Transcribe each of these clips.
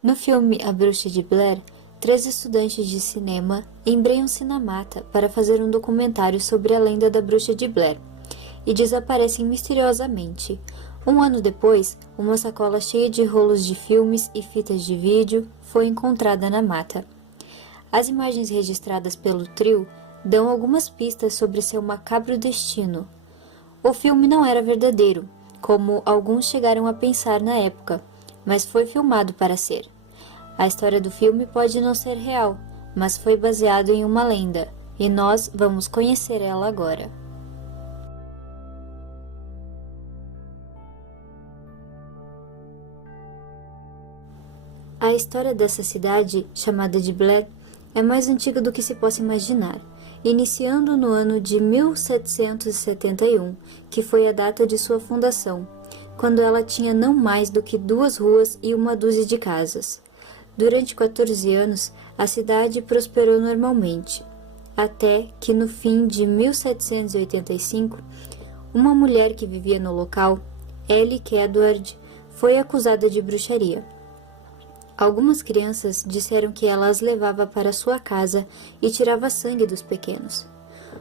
No filme A Bruxa de Blair, 3 estudantes de cinema embrenham-se na mata para fazer um documentário sobre a lenda da Bruxa de Blair e desaparecem misteriosamente. Um ano depois, uma sacola cheia de rolos de filmes e fitas de vídeo foi encontrada na mata. As imagens registradas pelo trio dão algumas pistas sobre seu macabro destino. O filme não era verdadeiro, como alguns chegaram a pensar na época, mas foi filmado para ser. A história do filme pode não ser real, mas foi baseado em uma lenda, e nós vamos conhecer ela agora. A história dessa cidade, chamada de Blair, é mais antiga do que se possa imaginar, iniciando no ano de 1771, que foi a data de sua fundação, quando ela tinha não mais do que 2 ruas e uma dúzia de casas. Durante 14 anos, a cidade prosperou normalmente, até que no fim de 1785, uma mulher que vivia no local, Ellie Edward, foi acusada de bruxaria. Algumas crianças disseram que ela as levava para sua casa e tirava sangue dos pequenos.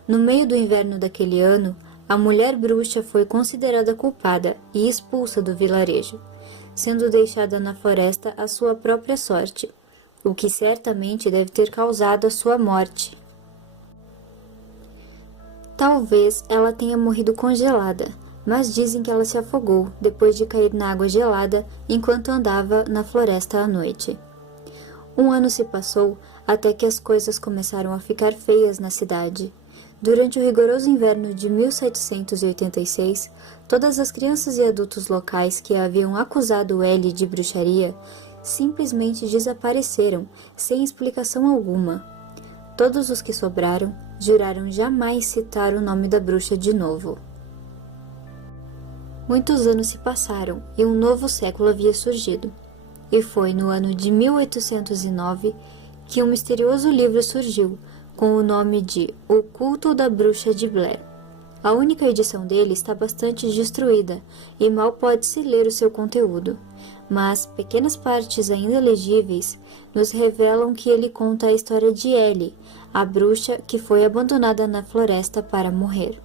No meio do inverno daquele ano, a mulher bruxa foi considerada culpada e expulsa do vilarejo, sendo deixada na floresta à sua própria sorte, o que certamente deve ter causado a sua morte. Talvez ela tenha morrido congelada, mas dizem que ela se afogou depois de cair na água gelada enquanto andava na floresta à noite. Um ano se passou até que as coisas começaram a ficar feias na cidade. Durante o rigoroso inverno de 1786, todas as crianças e adultos locais que haviam acusado Ellie de bruxaria simplesmente desapareceram, sem explicação alguma. Todos os que sobraram juraram jamais citar o nome da bruxa de novo. Muitos anos se passaram e um novo século havia surgido. E foi no ano de 1809 que um misterioso livro surgiu, com o nome de O Culto da Bruxa de Blair. A única edição dele está bastante destruída e mal pode-se ler o seu conteúdo, mas pequenas partes ainda legíveis nos revelam que ele conta a história de Ellie, a bruxa que foi abandonada na floresta para morrer.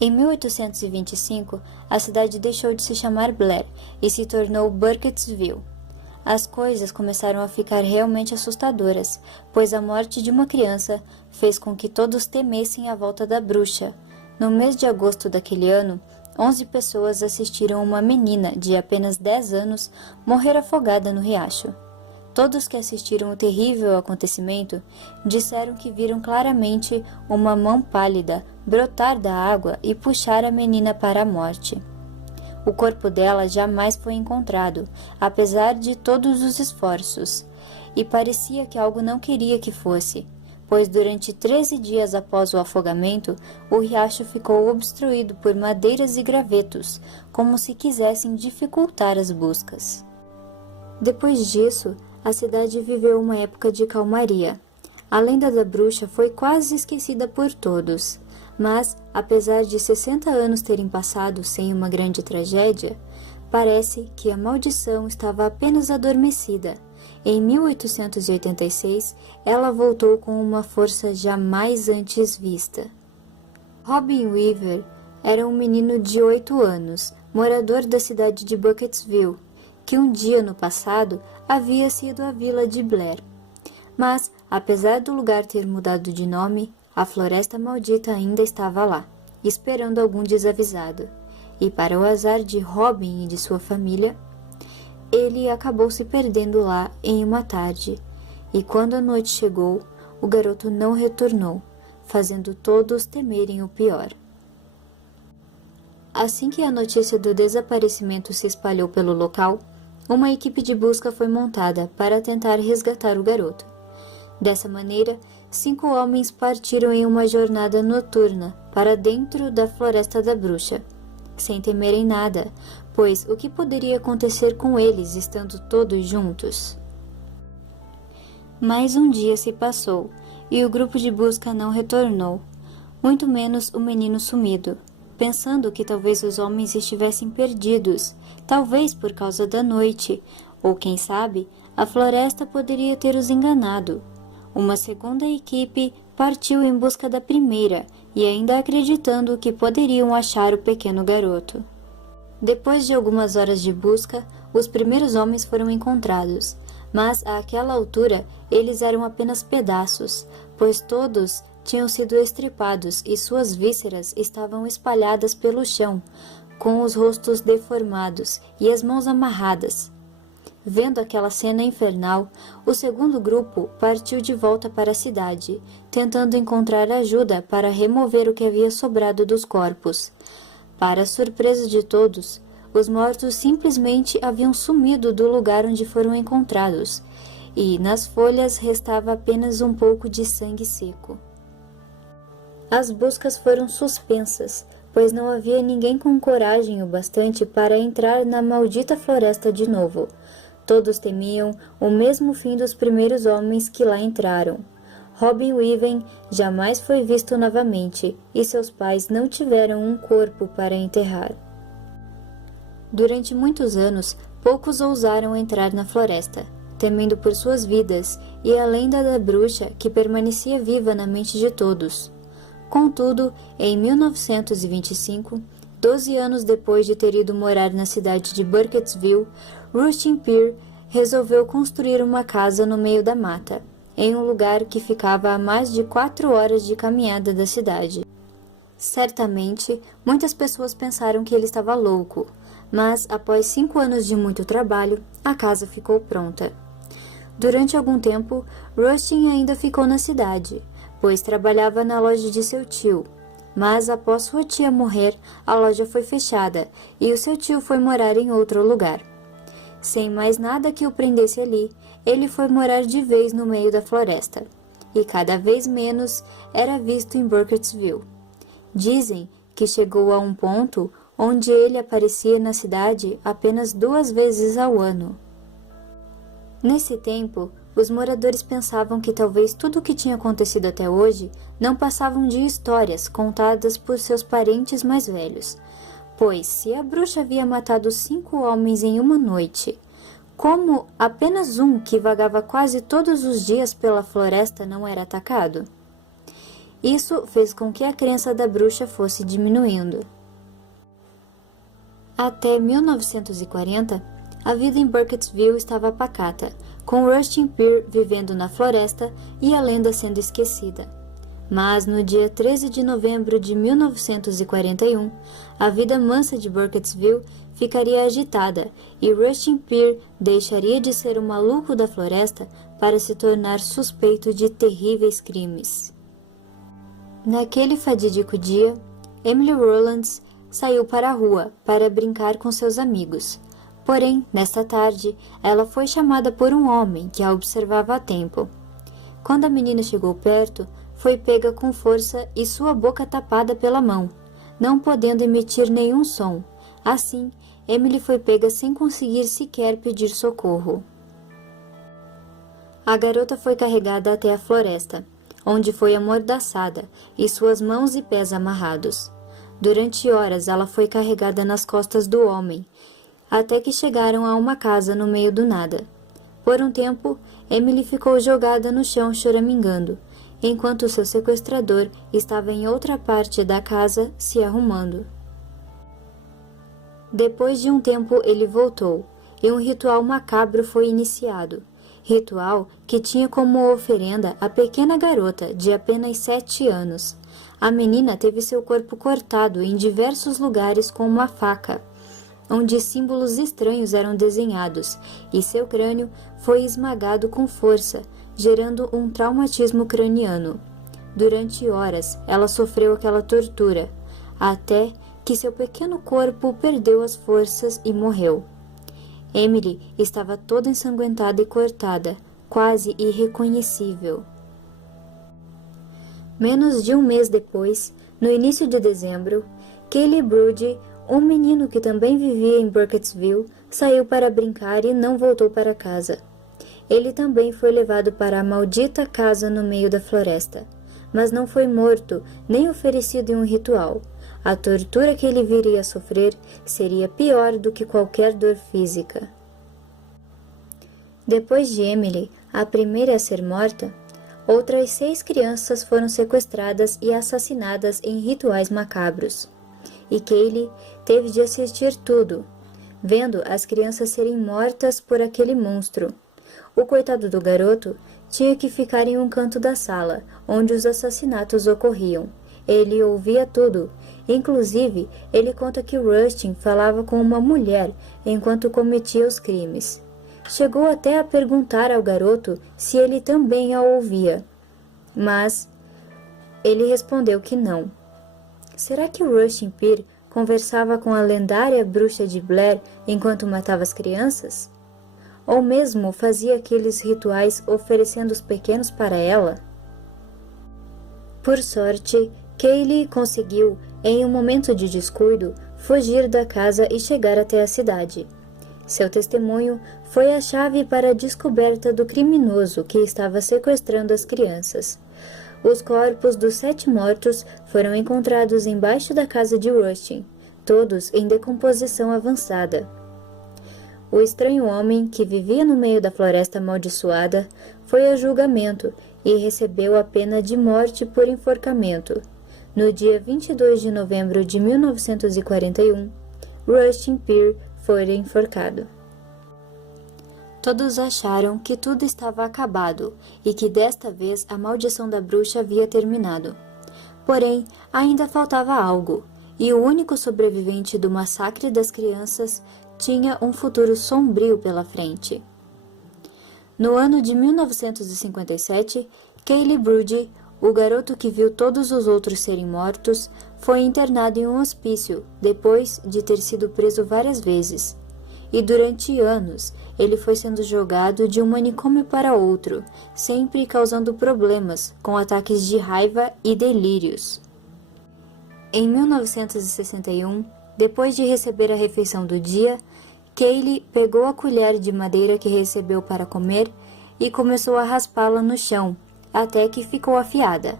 Em 1825, a cidade deixou de se chamar Blair e se tornou Burkittsville. As coisas começaram a ficar realmente assustadoras, pois a morte de uma criança fez com que todos temessem a volta da bruxa. No mês de agosto daquele ano, 11 pessoas assistiram uma menina de apenas 10 anos morrer afogada no riacho. Todos que assistiram o terrível acontecimento disseram que viram claramente uma mão pálida brotar da água e puxar a menina para a morte. O corpo dela jamais foi encontrado, apesar de todos os esforços, e parecia que algo não queria que fosse, pois durante 13 dias após o afogamento, o riacho ficou obstruído por madeiras e gravetos, como se quisessem dificultar as buscas. Depois disso, a cidade viveu uma época de calmaria. A lenda da bruxa foi quase esquecida por todos, mas, apesar de 60 anos terem passado sem uma grande tragédia, parece que a maldição estava apenas adormecida. Em 1886, ela voltou com uma força jamais antes vista. Robin Weaver era um menino de 8 anos, morador da cidade de Burkittsville, que um dia no passado havia sido a vila de Blair. Mas, apesar do lugar ter mudado de nome, a floresta maldita ainda estava lá, esperando algum desavisado. E para o azar de Robin e de sua família, ele acabou se perdendo lá em uma tarde, e quando a noite chegou, o garoto não retornou, fazendo todos temerem o pior. Assim que a notícia do desaparecimento se espalhou pelo local, uma equipe de busca foi montada para tentar resgatar o garoto. Dessa maneira, 5 homens partiram em uma jornada noturna para dentro da Floresta da Bruxa, sem temerem nada, pois o que poderia acontecer com eles estando todos juntos? Mais um dia se passou e o grupo de busca não retornou, muito menos o menino sumido, pensando que talvez os homens estivessem perdidos, talvez por causa da noite, ou quem sabe, a floresta poderia ter os enganado. Uma segunda equipe partiu em busca da primeira e ainda acreditando que poderiam achar o pequeno garoto. Depois de algumas horas de busca, os primeiros homens foram encontrados, mas àquela altura eles eram apenas pedaços, pois todos tinham sido estripados e suas vísceras estavam espalhadas pelo chão, com os rostos deformados e as mãos amarradas. Vendo aquela cena infernal, o segundo grupo partiu de volta para a cidade, tentando encontrar ajuda para remover o que havia sobrado dos corpos. Para a surpresa de todos, os mortos simplesmente haviam sumido do lugar onde foram encontrados, e nas folhas restava apenas um pouco de sangue seco. As buscas foram suspensas, pois não havia ninguém com coragem o bastante para entrar na maldita floresta de novo. Todos temiam o mesmo fim dos primeiros homens que lá entraram. Robin Weaven jamais foi visto novamente e seus pais não tiveram um corpo para enterrar. Durante muitos anos, poucos ousaram entrar na floresta, temendo por suas vidas e a lenda da bruxa que permanecia viva na mente de todos. Contudo, em 1925, 12 anos depois de ter ido morar na cidade de Burkittsville, Rustin Peer resolveu construir uma casa no meio da mata, em um lugar que ficava a mais de 4 horas de caminhada da cidade. Certamente, muitas pessoas pensaram que ele estava louco, mas após 5 anos de muito trabalho, a casa ficou pronta. Durante algum tempo, Rustin ainda ficou na cidade, pois trabalhava na loja de seu tio. Mas após sua tia morrer, a loja foi fechada e o seu tio foi morar em outro lugar. Sem mais nada que o prendesse ali, ele foi morar de vez no meio da floresta, e cada vez menos era visto em Burkittsville. Dizem que chegou a um ponto onde ele aparecia na cidade apenas 2 vezes ao ano. Nesse tempo, os moradores pensavam que talvez tudo o que tinha acontecido até hoje não passavam de histórias contadas por seus parentes mais velhos, pois se a bruxa havia matado 5 homens em uma noite, como apenas um que vagava quase todos os dias pela floresta não era atacado? Isso fez com que a crença da bruxa fosse diminuindo. Até 1940, a vida em Burkittsville estava pacata, com Rustin Peer vivendo na floresta e a lenda sendo esquecida. Mas no dia 13 de novembro de 1941, a vida mansa de Burkittsville ficaria agitada e Rustin Peer deixaria de ser o maluco da floresta para se tornar suspeito de terríveis crimes. Naquele fatídico dia, Emily Rowlands saiu para a rua para brincar com seus amigos. Porém, nesta tarde, ela foi chamada por um homem que a observava há tempo. Quando a menina chegou perto, foi pega com força e sua boca tapada pela mão, não podendo emitir nenhum som. Assim, Emily foi pega sem conseguir sequer pedir socorro. A garota foi carregada até a floresta, onde foi amordaçada e suas mãos e pés amarrados. Durante horas, ela foi carregada nas costas do homem, até que chegaram a uma casa no meio do nada. Por um tempo, Emily ficou jogada no chão choramingando, enquanto seu sequestrador estava em outra parte da casa se arrumando. Depois de um tempo ele voltou, e um ritual macabro foi iniciado. Ritual que tinha como oferenda a pequena garota de apenas 7 anos. A menina teve seu corpo cortado em diversos lugares com uma faca, onde símbolos estranhos eram desenhados, e seu crânio foi esmagado com força, gerando um traumatismo craniano. Durante horas, ela sofreu aquela tortura, até que seu pequeno corpo perdeu as forças e morreu. Emily estava toda ensanguentada e cortada, quase irreconhecível. Menos de um mês depois, no início de dezembro, Caleb Brody, um menino que também vivia em Burkittsville, saiu para brincar e não voltou para casa. Ele também foi levado para a maldita casa no meio da floresta, mas não foi morto nem oferecido em um ritual. A tortura que ele viria a sofrer seria pior do que qualquer dor física. Depois de Emily, a primeira a ser morta, outras 6 crianças foram sequestradas e assassinadas em rituais macabros. E Kaylee teve de assistir tudo, vendo as crianças serem mortas por aquele monstro. O coitado do garoto tinha que ficar em um canto da sala, onde os assassinatos ocorriam. Ele ouvia tudo. Inclusive, ele conta que Rustin falava com uma mulher enquanto cometia os crimes. Chegou até a perguntar ao garoto se ele também a ouvia, mas ele respondeu que não. Será que Rustin Peer conversava com a lendária bruxa de Blair enquanto matava as crianças? Ou mesmo fazia aqueles rituais oferecendo os pequenos para ela? Por sorte, Kaylee conseguiu, em um momento de descuido, fugir da casa e chegar até a cidade. Seu testemunho foi a chave para a descoberta do criminoso que estava sequestrando as crianças. Os corpos dos 7 mortos foram encontrados embaixo da casa de Rustin, todos em decomposição avançada. O estranho homem, que vivia no meio da floresta amaldiçoada, foi a julgamento e recebeu a pena de morte por enforcamento. No dia 22 de novembro de 1941, Rustin Peer foi enforcado. Todos acharam que tudo estava acabado e que desta vez a maldição da bruxa havia terminado. Porém, ainda faltava algo, e o único sobrevivente do massacre das crianças tinha um futuro sombrio pela frente. No ano de 1957, Caleb Brody, o garoto que viu todos os outros serem mortos, foi internado em um hospício depois de ter sido preso várias vezes. E durante anos, ele foi sendo jogado de um manicômio para outro, sempre causando problemas, com ataques de raiva e delírios. Em 1961, depois de receber a refeição do dia, Kaylee pegou a colher de madeira que recebeu para comer e começou a raspá-la no chão, até que ficou afiada.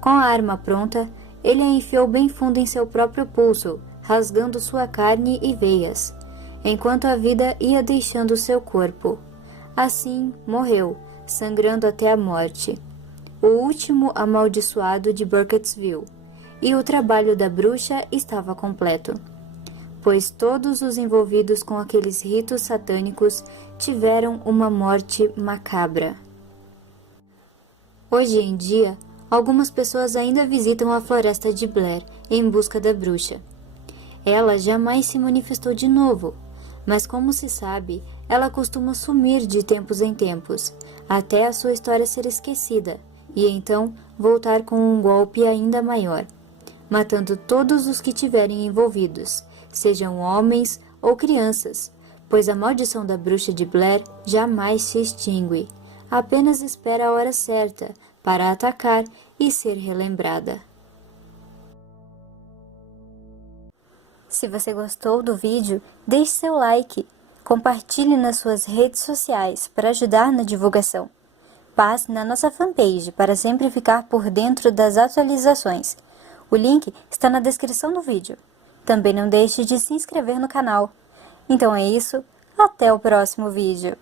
Com a arma pronta, ele a enfiou bem fundo em seu próprio pulso, rasgando sua carne e veias, enquanto a vida ia deixando seu corpo. Assim, morreu, sangrando até a morte. O último amaldiçoado de Burkittsville. E o trabalho da bruxa estava completo, pois todos os envolvidos com aqueles ritos satânicos tiveram uma morte macabra. Hoje em dia, algumas pessoas ainda visitam a floresta de Blair em busca da bruxa. Ela jamais se manifestou de novo, mas como se sabe, ela costuma sumir de tempos em tempos, até a sua história ser esquecida, e então voltar com um golpe ainda maior, matando todos os que tiverem envolvidos, sejam homens ou crianças, pois a maldição da bruxa de Blair jamais se extingue, apenas espera a hora certa para atacar e ser relembrada. Se você gostou do vídeo, deixe seu like, compartilhe nas suas redes sociais para ajudar na divulgação. Passe na nossa fanpage para sempre ficar por dentro das atualizações. O link está na descrição do vídeo. Também não deixe de se inscrever no canal. Então é isso, até o próximo vídeo.